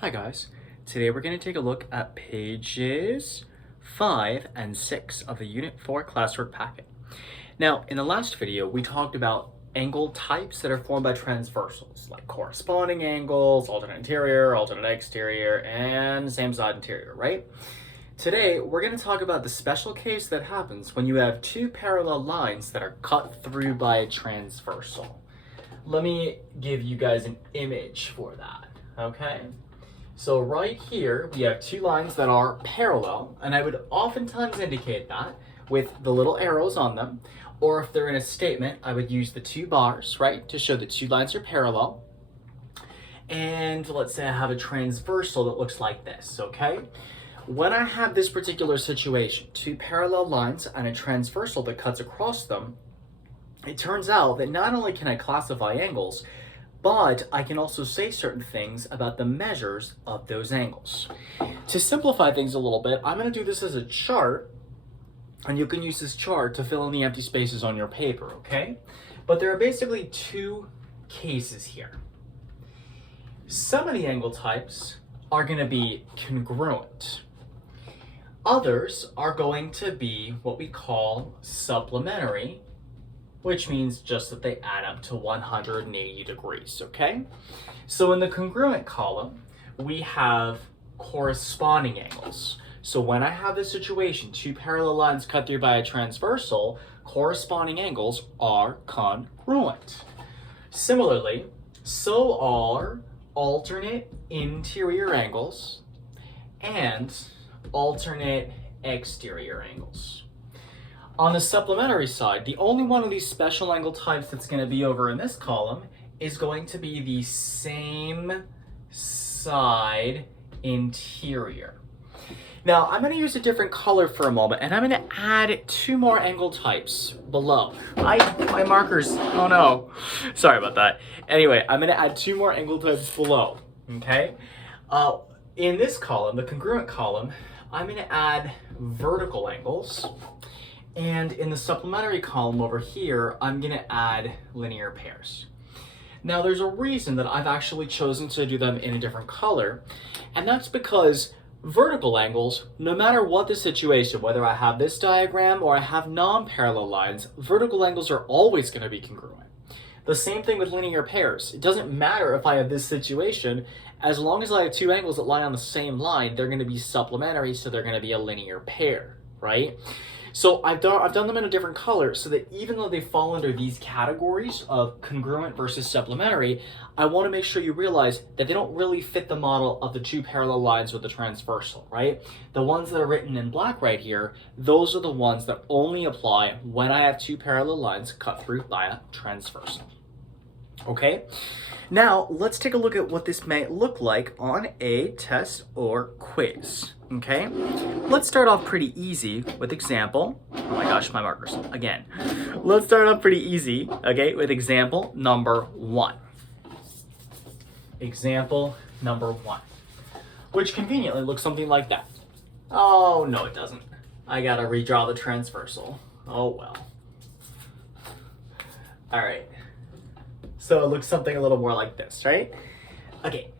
Hi guys, today we're going to take a look at pages 5 and 6 of the Unit 4 Classwork packet. Now, in the last video, we talked about angle types that are formed by transversals, like corresponding angles, alternate interior, alternate exterior, and same side interior, right? Today, we're going to talk about the special case that happens when you have two parallel lines that are cut through by a transversal. Let me give you guys an image for that, okay? So right here, we have two lines that are parallel, and I would oftentimes indicate that with the little arrows on them, or if they're in a statement, I would use the two bars, right, to show the two lines are parallel. And let's say I have a transversal that looks like this, okay? When I have this particular situation, two parallel lines and a transversal that cuts across them, it turns out that not only can I classify angles, but I can also say certain things about the measures of those angles. To simplify things a little bit, I'm going to do this as a chart, and you can use this chart to fill in the empty spaces on your paper, okay? But there are basically two cases here. Some of the angle types are going to be congruent. Others are going to be what we call supplementary, which means just that they add up to 180 degrees, okay? So in the congruent column, we have corresponding angles. So when I have this situation, two parallel lines cut through by a transversal, corresponding angles are congruent. Similarly, so are alternate interior angles and alternate exterior angles. On the supplementary side, the only one of these special angle types that's going to be over in this column is going to be the same side interior. Now, I'm going to use a different color for a moment, and I'm going to add two more angle types below. My markers, oh no, sorry about that. Anyway, I'm going to add two more angle types below, okay? In this column, the congruent column, I'm going to add vertical angles. And in the supplementary column over here, I'm going to add linear pairs. Now, there's a reason that I've actually chosen to do them in a different color, and that's because vertical angles, no matter what the situation, whether I have this diagram or I have non-parallel lines, vertical angles are always going to be congruent. The same thing with linear pairs. It doesn't matter if I have this situation, as long as I have two angles that lie on the same line, they're going to be supplementary, so they're going to be a linear pair, right? So I've done them in a different color so that even though they fall under these categories of congruent versus supplementary, I want to make sure you realize that they don't really fit the model of the two parallel lines with the transversal, right? The ones that are written in black right here, those are the ones that only apply when I have two parallel lines cut through by a transversal. Okay? Now, let's take a look at what this may look like on a test or quiz, okay? Let's start off pretty easy with example. Oh my gosh, my markers, again. Let's start off pretty easy, okay, with example number 1. Example number 1, which conveniently looks something like that. Oh, no, it doesn't. I gotta redraw the transversal. Oh, well. All right. So it looks something a little more like this, right? Okay.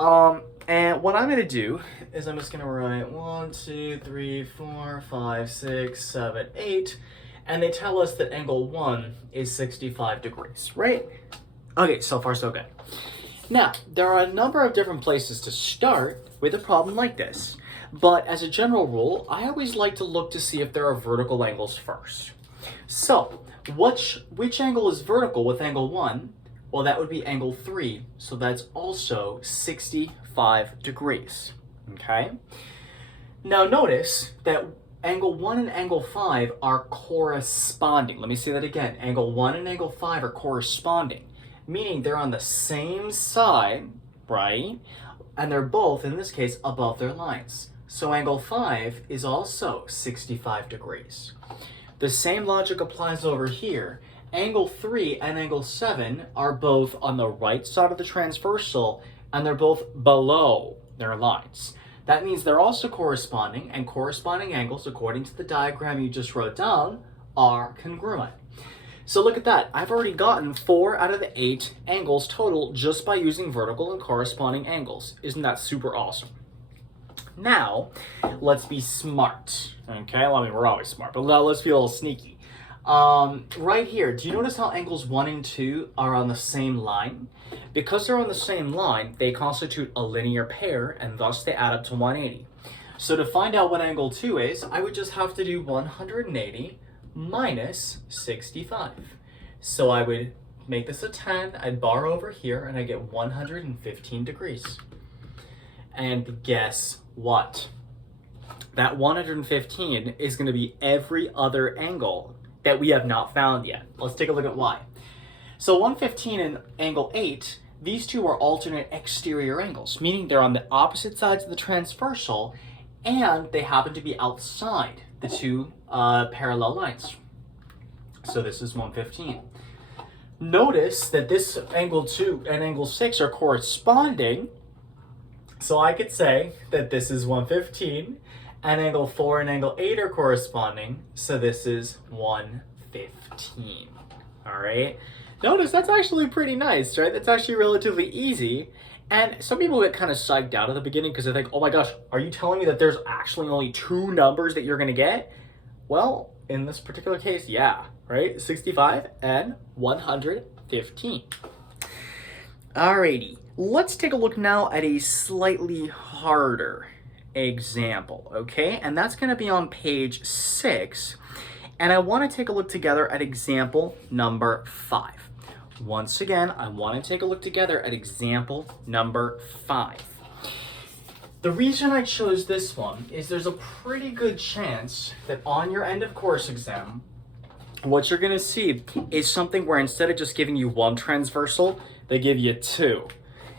And what I'm going to do is I'm just going to write 1, 2, 3, 4, 5, 6, 7, 8. And they tell us that angle 1 is 65 degrees, right? Okay, so far so good. Now, there are a number of different places to start with a problem like this. But as a general rule, I always like to look to see if there are vertical angles first. So, which angle is vertical with angle 1? Well, that would be angle 3, so that's also 65 degrees, okay? Now notice that angle 1 and angle 5 are corresponding. Let me say that again. Angle 1 and angle 5 are corresponding, meaning they're on the same side, right? And they're both, in this case, above their lines. So angle 5 is also 65 degrees. The same logic applies over here. Angle 3 and angle 7 are both on the right side of the transversal, and they're both below their lines. That means they're also corresponding, and corresponding angles, according to the diagram you just wrote down, are congruent. So look at that. I've already gotten 4 out of the 8 angles total just by using vertical and corresponding angles. Isn't that super awesome? Now, let's be smart. Okay, well, I mean, we're always smart, but let's be a little sneaky. Right here, do you notice how angles 1 and 2 are on the same line? Because they're on the same line, they constitute a linear pair, and thus they add up to 180. So to find out what angle 2 is, I would just have to do 180 minus 65. So I would make this a 10, I'd bar over here, and I get 115 degrees. And guess what? That 115 is going to be every other angle that we have not found yet. Let's take a look at why. So 115 and angle 8, these two are alternate exterior angles, meaning they're on the opposite sides of the transversal, and they happen to be outside the two parallel lines. So this is 115. Notice that this angle 2 and angle 6 are corresponding. So I could say that this is 115, and angle 4 and angle 8 are corresponding. So this is 115. All right. Notice that's actually pretty nice, right? That's actually relatively easy. And some people get kind of psyched out at the beginning because they think, oh my gosh, are you telling me that there's actually only 2 numbers that you're going to get? Well, in this particular case, yeah, right? 65 and 115. Alrighty, let's take a look now at a slightly harder example, okay? And that's going to be on page 6. And I want to take a look together at example number 5. Once again, I want to take a look together at example number 5. The reason I chose this one is there's a pretty good chance that on your end of course exam, what you're going to see is something where instead of just giving you 1 transversal, they give you 2.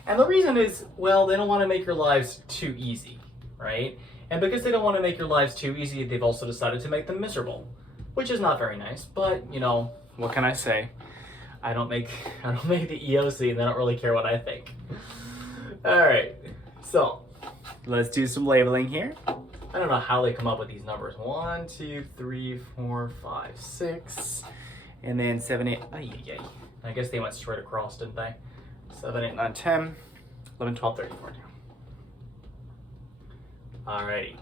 And the reason is, well, they don't want to make your lives too easy, right? And because they don't want to make your lives too easy, they've also decided to make them miserable, which is not very nice, but you know, what can I say? I don't make the EOC and they don't really care what I think. All right, so let's do some labeling here. I don't know how they come up with these numbers. 1, 2, 3, 4, 5, 6, and then 7, 8. I guess they went straight across, didn't they? 7, 8, 9, 10, 11, 12, 13, 14. Alrighty.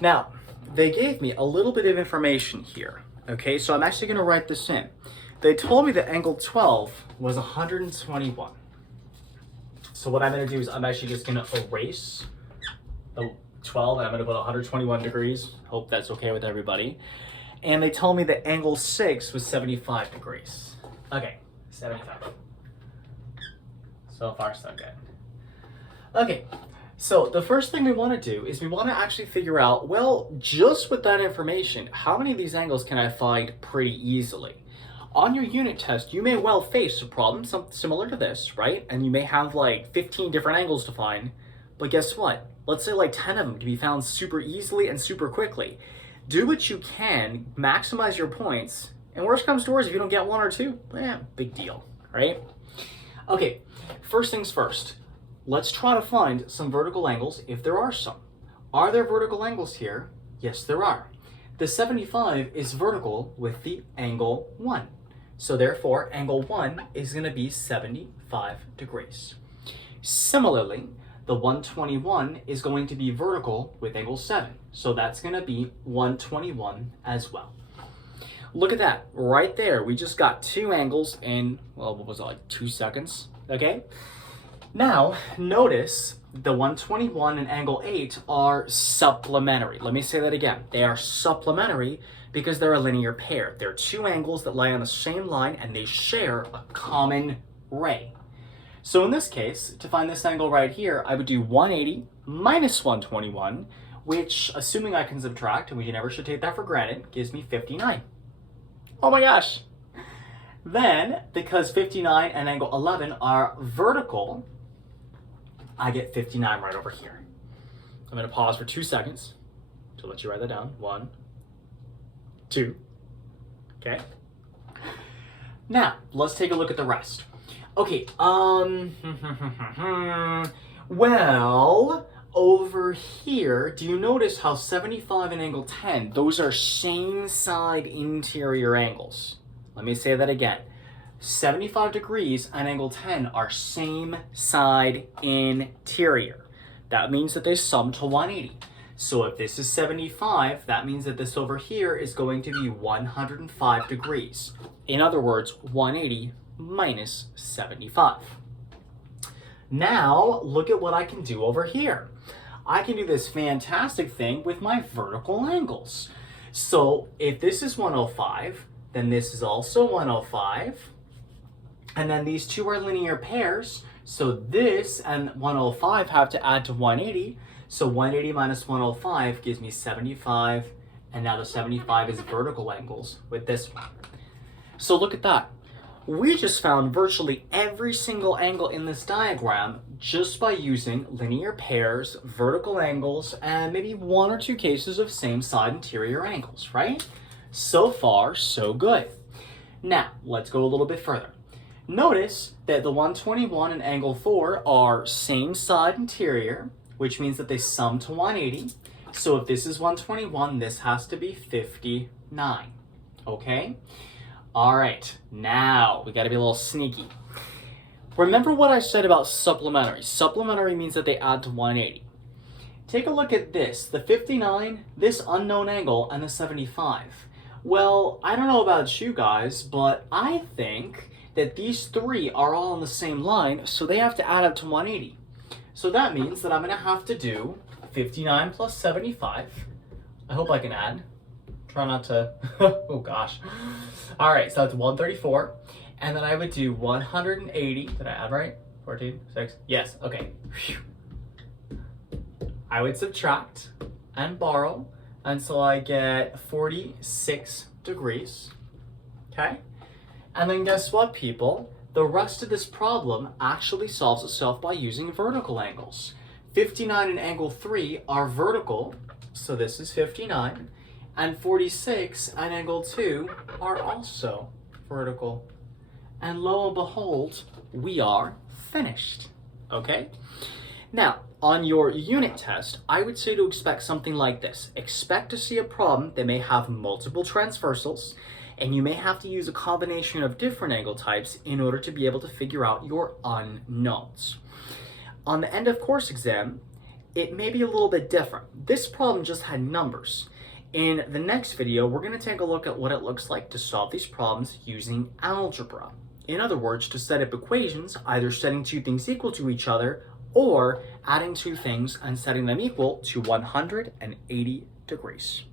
Now, they gave me a little bit of information here. Okay, so I'm actually going to write this in. They told me that angle 12 was 121. So what I'm going to do is I'm actually just going to erase the 12 and I'm going to put 121 degrees. Hope that's okay with everybody. And they told me that angle 6 was 75 degrees. Okay, 75. So far, so good. Okay, so the first thing we want to do is we want to actually figure out, well, just with that information, how many of these angles can I find pretty easily? On your unit test, you may well face a problem similar to this, right? And you may have like 15 different angles to find, but guess what? Let's say like 10 of them to be found super easily and super quickly. Do what you can, maximize your points, and worst comes to worst, if you don't get 1 or 2, big deal, right? Okay, first things first. Let's try to find some vertical angles if there are some. Are there vertical angles here? Yes, there are. The 75 is vertical with the angle 1. So therefore, angle 1 is going to be 75 degrees. Similarly, the 121 is going to be vertical with angle 7. So that's going to be 121 as well. Look at that. Right there, we just got 2 angles in, well, what was it, like 2 seconds? Okay? Now, notice the 121 and angle 8 are supplementary. Let me say that again. They are supplementary because they're a linear pair. They're 2 angles that lie on the same line and they share a common ray. So in this case, to find this angle right here, I would do 180 minus 121, which, assuming I can subtract, and we never should take that for granted, gives me 59. Oh my gosh. Then, because 59 and angle 11 are vertical, I get 59 right over here. I'm going to pause for 2 seconds to let you write that down. 1, 2. Okay. Now, let's take a look at the rest. Okay, well, over here, do you notice how 75 and angle 10, those are same side interior angles? Let me say that again. 75 degrees and angle 10 are same side interior. That means that they sum to 180. So if this is 75, that means that this over here is going to be 105 degrees. In other words, 180 minus 75. Now, look at what I can do over here. I can do this fantastic thing with my vertical angles. So if this is 105, then this is also 105. And then these two are linear pairs. So this and 105 have to add to 180. So 180 minus 105 gives me 75. And now the 75 is vertical angles with this one. So look at that. We just found virtually every single angle in this diagram just by using linear pairs, vertical angles, and maybe one or two cases of same side interior angles, right? So far, so good. Now, let's go a little bit further. Notice that the 121 and angle 4 are same side interior, which means that they sum to 180. So if this is 121, this has to be 59, okay? All right, now we gotta be a little sneaky. Remember what I said about supplementary. Supplementary means that they add to 180. Take a look at this, the 59, this unknown angle, and the 75. Well, I don't know about you guys, but I think that these three are all on the same line, so they have to add up to 180. So that means that I'm gonna have to do 59 plus 75. I hope I can add. Try not to, oh gosh. All right, so that's 134. And then I would do 180. Did I add right? 14, 6, yes, okay. Whew. I would subtract and borrow until I get 46 degrees, okay? And then guess what, people? The rest of this problem actually solves itself by using vertical angles. 59 and angle 3 are vertical, so this is 59. And 46 and angle 2 are also vertical. And lo and behold, we are finished, okay? Now, on your unit test, I would say to expect something like this. Expect to see a problem that may have multiple transversals, and you may have to use a combination of different angle types in order to be able to figure out your unknowns. On the end of course exam, it may be a little bit different. This problem just had numbers. In the next video, we're going to take a look at what it looks like to solve these problems using algebra. In other words, to set up equations, either setting two things equal to each other or adding two things and setting them equal to 180 degrees.